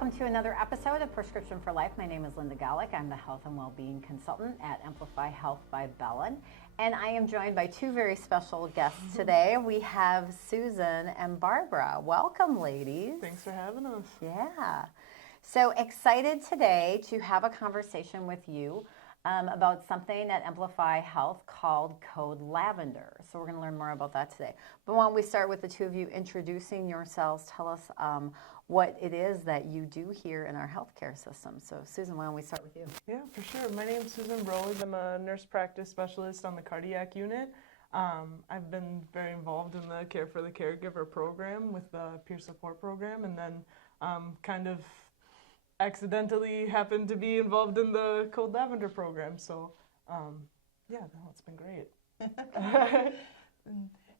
welcome to another episode of Prescription for Life. My name is Linda Golik. I'm the Health and Wellbeing Consultant at Emplify Health by Bellin. And I am joined by two very special guests today. We have Susan and Barbara. Welcome, ladies. Thanks for having us. Yeah. So excited today to have a conversation with you about something at Emplify Health called Code Lavender. So we're going to learn more about that today. But why don't we start with the two of you introducing yourselves. Tell us what it is that you do here in our healthcare system. So Susan, why don't we start with you? Yeah, for sure. My name is Susan Broig. I'm a nurse practice specialist on the cardiac unit. I've been very involved in the Care for the Caregiver program with the peer support program, and then kind of accidentally happened to be involved in the Code Lavender program. So yeah, no, it's been great.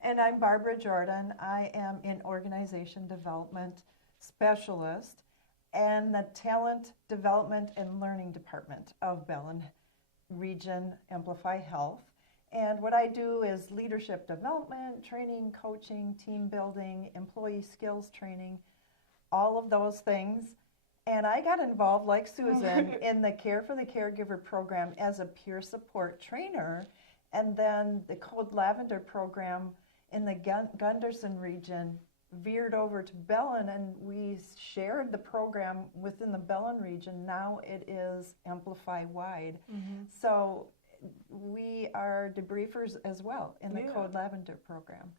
And I'm Barbara Jordan. I am in organization development specialist and the talent development and learning department of Bellin Region Emplify Health. And what I do is leadership development, training, coaching, team building, employee skills training, all of those things. And I got involved, like Susan, in the Care for the Caregiver program as a peer support trainer, and then the Code Lavender program in the Gunderson region veered over to Bellin, and we shared the program within the Bellin region. Now it is Amplify-wide. Mm-hmm. So we are debriefers as well in the Code Lavender program.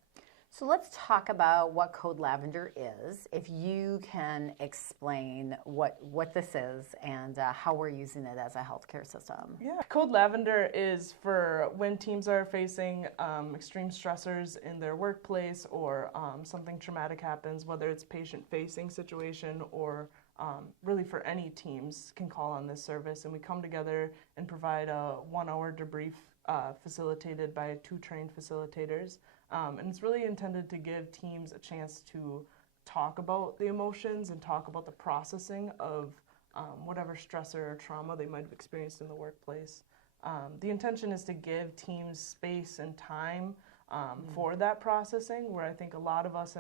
So let's talk about what Code Lavender is. If you can explain what this is and how we're using it as a healthcare system. Yeah, Code Lavender is for when teams are facing extreme stressors in their workplace or something traumatic happens, whether it's patient-facing situation or really for any teams can call on this service. And we come together and provide a 1-hour debrief facilitated by 2 trained facilitators. And it's really intended to give teams a chance to talk about the emotions and talk about the processing of whatever stressor or trauma they might have experienced in the workplace. The intention is to give teams space and time for that processing, where I think a lot of us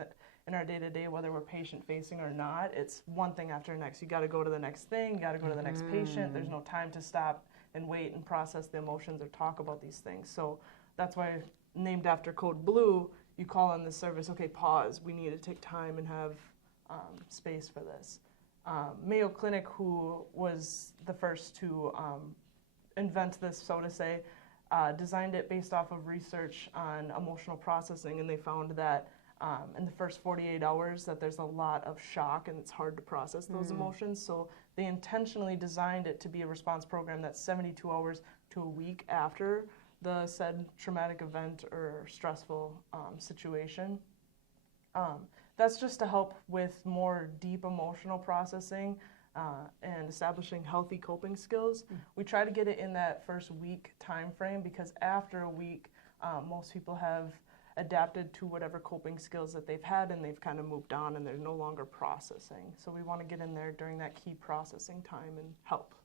in our day-to-day, whether we're patient-facing or not, it's one thing after the next. You got to go to the next thing, you got to go to the next patient. There's no time to stop and wait and process the emotions or talk about these things. So that's why, named after Code Blue, you call on this service, okay, pause, we need to take time and have space for this. Mayo Clinic, who was the first to invent this, so to say, designed it based off of research on emotional processing, and they found that in the first 48 hours that there's a lot of shock and it's hard to process those emotions. So they intentionally designed it to be a response program that's 72 hours to a week after the said traumatic event or stressful situation. That's just to help with more deep emotional processing and establishing healthy coping skills. We try to get it in that first week time frame, because after a week, most people have adapted to whatever coping skills that they've had, and they've kind of moved on and they're no longer processing. So we want to get in there during that key processing time and help.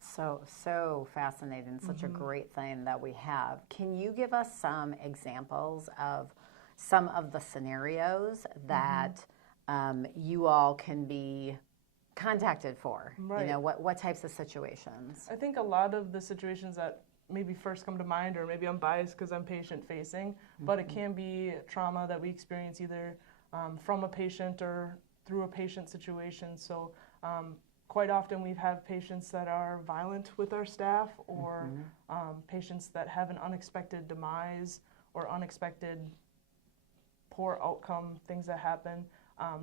So fascinating. Such a great thing that we have. Can you give us some examples of some of the scenarios that you all can be contacted for? Right. You know, what types of situations? I think a lot of the situations that maybe first come to mind, or maybe I'm biased because I'm patient-facing, but it can be trauma that we experience either from a patient or through a patient situation. So quite often we have patients that are violent with our staff, or patients that have an unexpected demise or unexpected poor outcome, things that happen,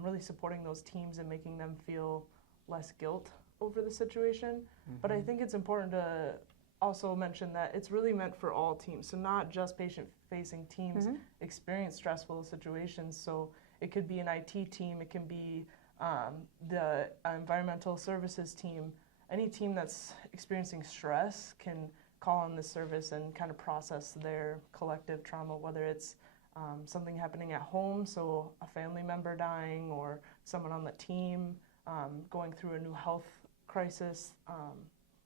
really supporting those teams and making them feel less guilt over the situation. But I think it's important to also mention that it's really meant for all teams. So not just patient-facing teams experience stressful situations. So it could be an IT team, it can be the environmental services team. Any team that's experiencing stress can call on this service and kind of process their collective trauma, whether it's something happening at home, so a family member dying, or someone on the team going through a new health crisis.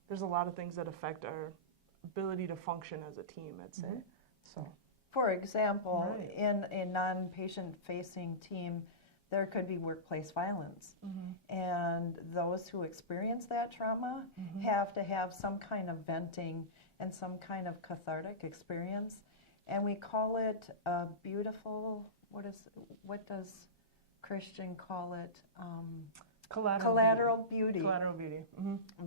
There's a lot of things that affect our ability to function as a team, I'd say. So, For example, Right. in a non-patient facing team, there could be workplace violence. And those who experience that trauma have to have some kind of venting and some kind of cathartic experience. And we call it a beautiful, what does Christian call it? Collateral beauty. Collateral beauty.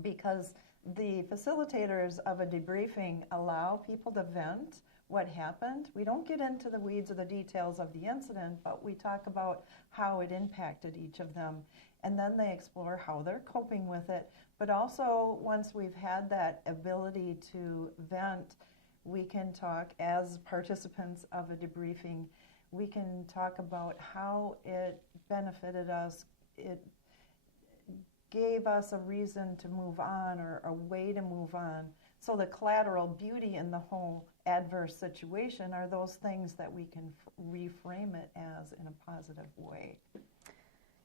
Because the facilitators of a debriefing allow people to vent what happened. We don't get into the weeds or the details of the incident, but we talk about how it impacted each of them. And then they explore how they're coping with it. But also, once we've had that ability to vent, we can talk as participants of a debriefing. We can talk about how it benefited us. It gave us a reason to move on or a way to move on. So the collateral beauty in the whole adverse situation are those things that we can reframe it as in a positive way.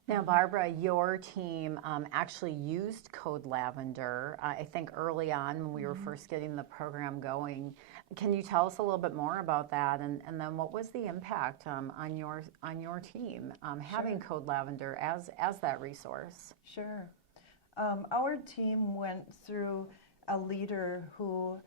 Now, Barbara, your team actually used Code Lavender, I think early on when we were first getting the program going. Can you tell us a little bit more about that? And then what was the impact on your team having Code Lavender as that resource? Sure. Our team went through a leader who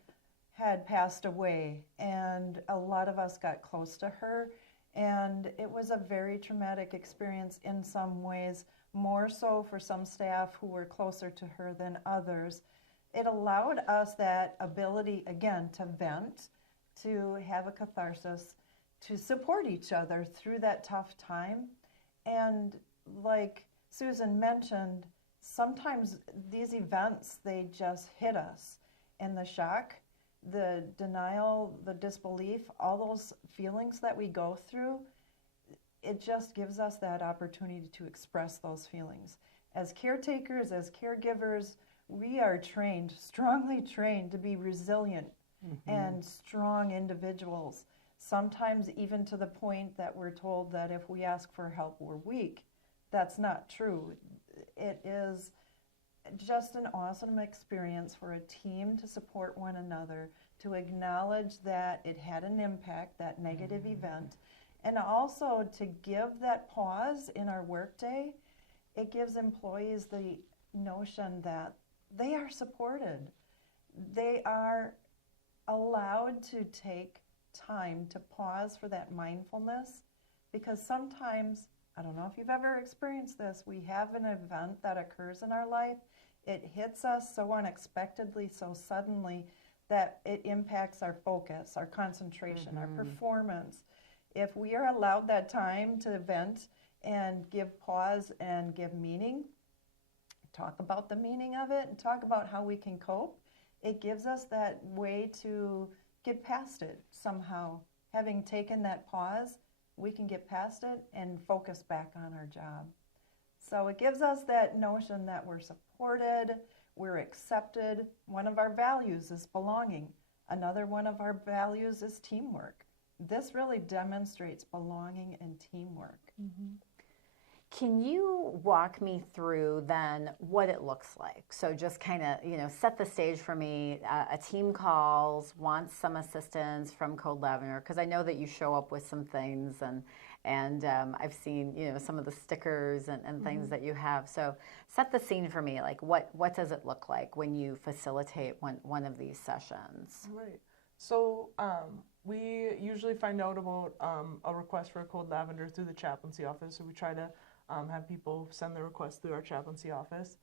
had passed away, and a lot of us got close to her. And it was a very traumatic experience in some ways, more so for some staff who were closer to her than others. It allowed us that ability, again, to vent, to have a catharsis, to support each other through that tough time. And like Susan mentioned, sometimes these events, they just hit us. And the shock, the denial, the disbelief, all those feelings that we go through, it just gives us that opportunity to express those feelings. As caretakers, as caregivers, we are trained, strongly trained to be resilient and strong individuals. Sometimes even to the point that we're told that if we ask for help, we're weak. That's not true. It is just an awesome experience for a team to support one another, to acknowledge that it had an impact, that negative event, and also to give that pause in our workday. It gives employees the notion that they are supported. They are allowed to take time to pause for that mindfulness, because sometimes, I don't know if you've ever experienced this, we have an event that occurs in our life. It hits us so unexpectedly, so suddenly, that it impacts our focus, our concentration, our performance. If we are allowed that time to vent and give pause and give meaning, talk about the meaning of it and talk about how we can cope, it gives us that way to get past it somehow. Having taken that pause, we can get past it and focus back on our job. So it gives us that notion that we're supported, we're accepted. One of our values is belonging. Another one of our values is teamwork. This really demonstrates belonging and teamwork. Can you walk me through then what it looks like? So just kind of, set the stage for me. A team calls, wants some assistance from Code Lavender, because I know that you show up with some things, and I've seen, some of the stickers and things that you have. So set the scene for me. Like, what does it look like when you facilitate one of these sessions? Right. So we usually find out about a request for a Code Lavender through the chaplaincy office. So we try to have people send their requests through our chaplaincy office.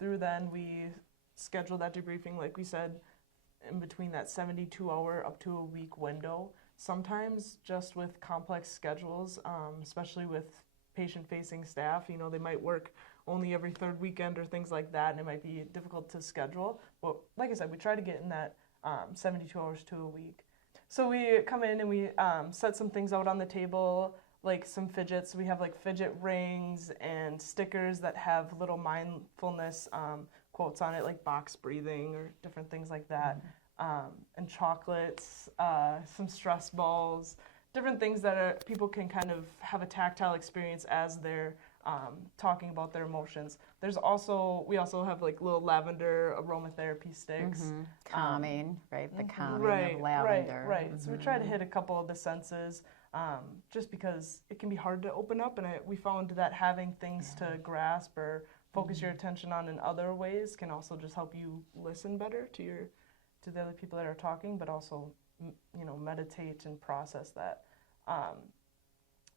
Through then, we schedule that debriefing, like we said, in between that 72-hour up to a week window. Sometimes just with complex schedules, especially with patient-facing staff, they might work only every third weekend or things like that, and it might be difficult to schedule. But like I said, we try to get in that 72 hours to a week. So we come in and we set some things out on the table, like some fidgets. We have like fidget rings and stickers that have little mindfulness quotes on it, like box breathing or different things like that. And chocolates, some stress balls, different things that people can kind of have a tactile experience as they're talking about their emotions. We also have like little lavender aromatherapy sticks. Calming, right? The calming Right, of lavender. right. So we try to hit a couple of the senses, just because it can be hard to open up, and we found that having things to grasp or focus your attention on in other ways can also just help you listen better to the other people that are talking, but also meditate and process that.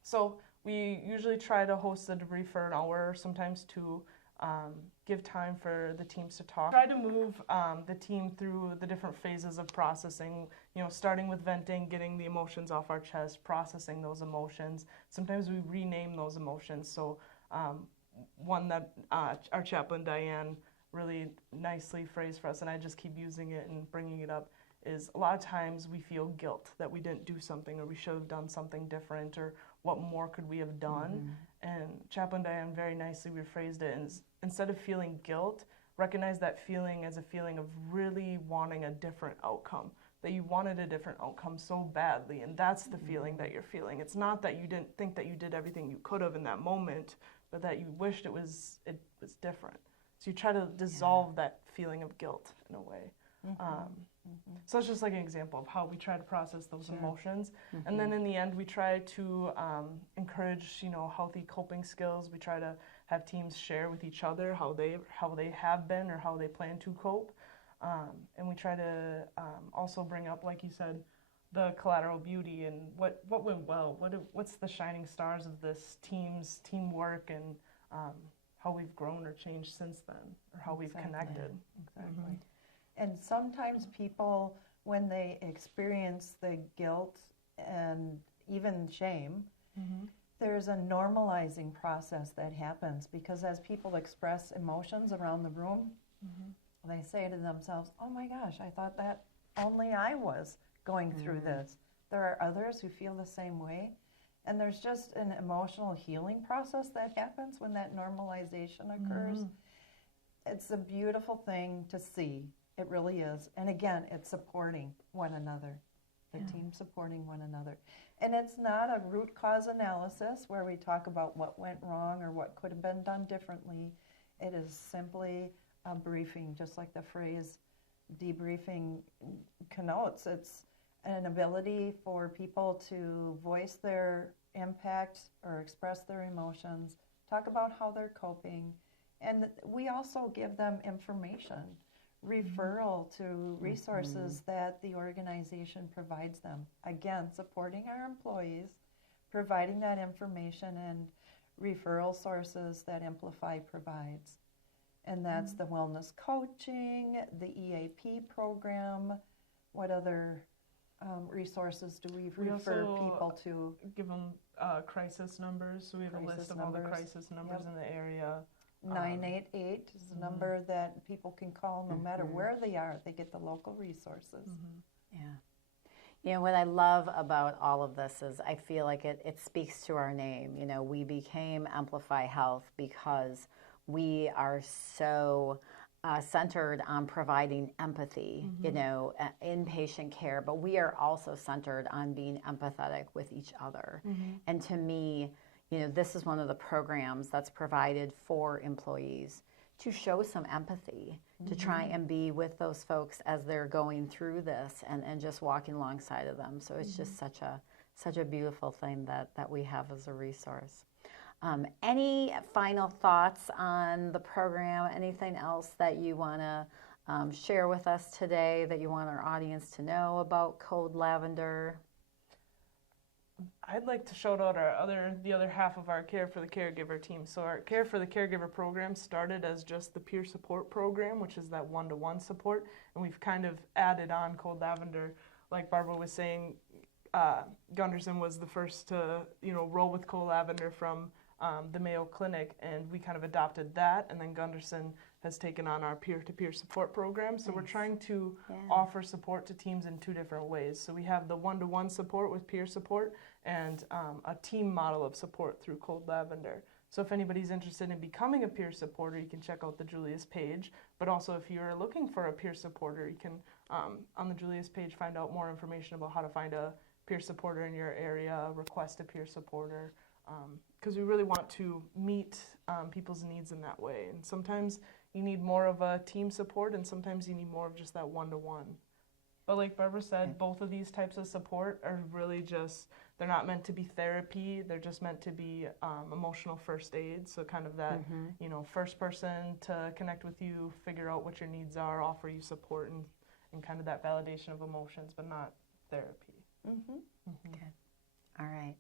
So we usually try to host the debrief for an hour, sometimes two, give time for the teams to talk. Try to move the team through the different phases of processing, starting with venting, getting the emotions off our chest, processing those emotions. Sometimes we rename those emotions. So one that our chaplain, Diane, really nicely phrased for us, and I just keep using it and bringing it up, is a lot of times we feel guilt that we didn't do something, or we should have done something different, or what more could we have done? And Chaplain Diane very nicely rephrased it, and instead of feeling guilt, recognize that feeling as a feeling of really wanting a different outcome, that you wanted a different outcome so badly, and that's the feeling that you're feeling. It's not that you didn't think that you did everything you could have in that moment, but that you wished it was different. So you try to dissolve that feeling of guilt in a way. So it's just like an example of how we try to process those emotions. And then in the end, we try to encourage, healthy coping skills. We try to have teams share with each other how they have been or how they plan to cope. And we try to also bring up, like you said, the collateral beauty and what went well. What's the shining stars of this teamwork, and how we've grown or changed since then, or how we've connected. Exactly. And sometimes people, when they experience the guilt and even shame, there's a normalizing process that happens, because as people express emotions around the room, they say to themselves, oh my gosh, I thought that only I was going through this. There are others who feel the same way. And there's just an emotional healing process that happens when that normalization occurs. It's a beautiful thing to see. It really is. And again, it's supporting one another, the team supporting one another. And it's not a root cause analysis where we talk about what went wrong or what could have been done differently. It is simply a briefing, just like the phrase debriefing connotes. It's an ability for people to voice their impact or express their emotions, talk about how they're coping, and we also give them information, referral to resources that the organization provides them. Again, supporting our employees, providing that information and referral sources that Emplify provides. And that's the wellness coaching, the EAP program. What other resources do we refer people to? Give them crisis numbers. So we have a list of all the crisis numbers in the area. 988 is the number that people can call no matter where they are. They get the local resources. Yeah. What I love about all of this is I feel like it speaks to our name. We became Emplify Health because we are so centered on providing empathy, inpatient care, but we are also centered on being empathetic with each other. And to me, this is one of the programs that's provided for employees to show some empathy, to try and be with those folks as they're going through this and just walking alongside of them. So it's just such a beautiful thing that we have as a resource. Any final thoughts on the program? Anything else that you want to share with us today that you want our audience to know about Code Lavender? I'd like to shout out the other half of our Care for the Caregiver team. So our Care for the Caregiver program started as just the peer support program, which is that one-to-one support, and we've kind of added on Code Lavender. Like Barbara was saying, Gunderson was the first to roll with Code Lavender from the Mayo Clinic, and we kind of adopted that, and then Gunderson has taken on our peer-to-peer support program. So we're trying to offer support to teams in two different ways. So we have the one-to-one support with peer support and a team model of support through Code Lavender. So if anybody's interested in becoming a peer supporter, you can check out the Julius page. But also if you're looking for a peer supporter, you can, on the Julius page, find out more information about how to find a peer supporter in your area, request a peer supporter. because we really want to meet people's needs in that way. And sometimes you need more of a team support, and sometimes you need more of just that one-to-one. But like Barbara said, both of these types of support are really just, they're not meant to be therapy, they're just meant to be emotional first aid. So kind of that, you know, first person to connect with you, figure out what your needs are, offer you support, and kind of that validation of emotions, but not therapy. Good. All right.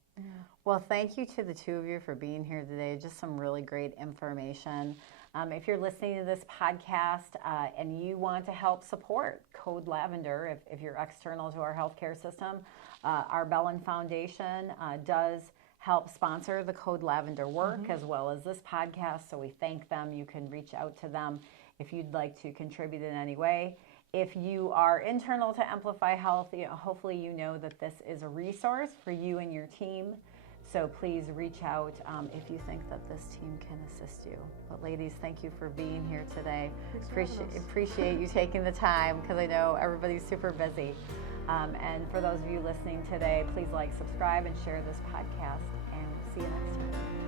Well, thank you to the two of you for being here today. Just some really great information. If you're listening to this podcast and you want to help support Code Lavender, if you're external to our healthcare system, our Bellin Foundation does help sponsor the Code Lavender work as well as this podcast. So we thank them. You can reach out to them if you'd like to contribute in any way. If you are internal to Emplify Health, hopefully you know that this is a resource for you and your team. So please reach out if you think that this team can assist you. But ladies, thank you for being here today. Appreciate you taking the time, because I know everybody's super busy. And for those of you listening today, please like, subscribe, and share this podcast. And see you next time.